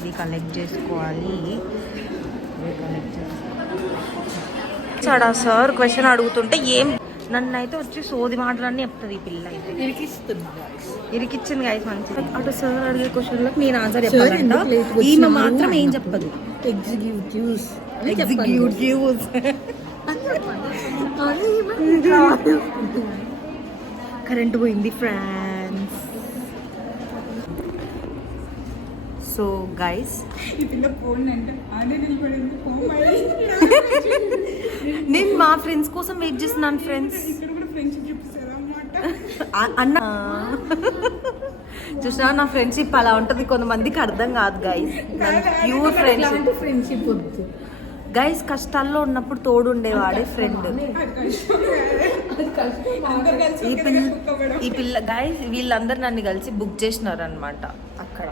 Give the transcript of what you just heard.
ఇది కలెక్ట్ చేసుకోవాలి. Sir question అడుగుతుంటే ఏం నన్ను అయితే వచ్చి సోది మాటలన్నీ చెప్తుంది ఈ పిల్ల అయితే. ఇరికిచ్చింది గైస్ మంచి. అటు సార్ అడిగే క్వశ్చన్లకు నేను ఆన్సర్ చెప్పాలంట, ఈమె మాత్రం ఏం చెప్పదు. ఎగ్జిక్యూటివ్స్ కరెంట్ పోయింది ఫ్రాన్స్. సో గైస్ నేను మా ఫ్రెండ్స్ కోసం వెయిట్ చేస్తున్నాను. ఫ్రెండ్స్ అన్న చూసినా నా ఫ్రెండ్షిప్ అలా ఉంటుంది, కొంతమందికి అర్థం కాదు గైస్. Pure friendship guys. కష్టాల్లో ఉన్నప్పుడు తోడు ఉండేవాడే ఫ్రెండ్. ఈ పిల్ల గైస్ వీళ్ళందరూ నన్ను కలిసి బుక్ చేసినారు అనమాట అక్కడ.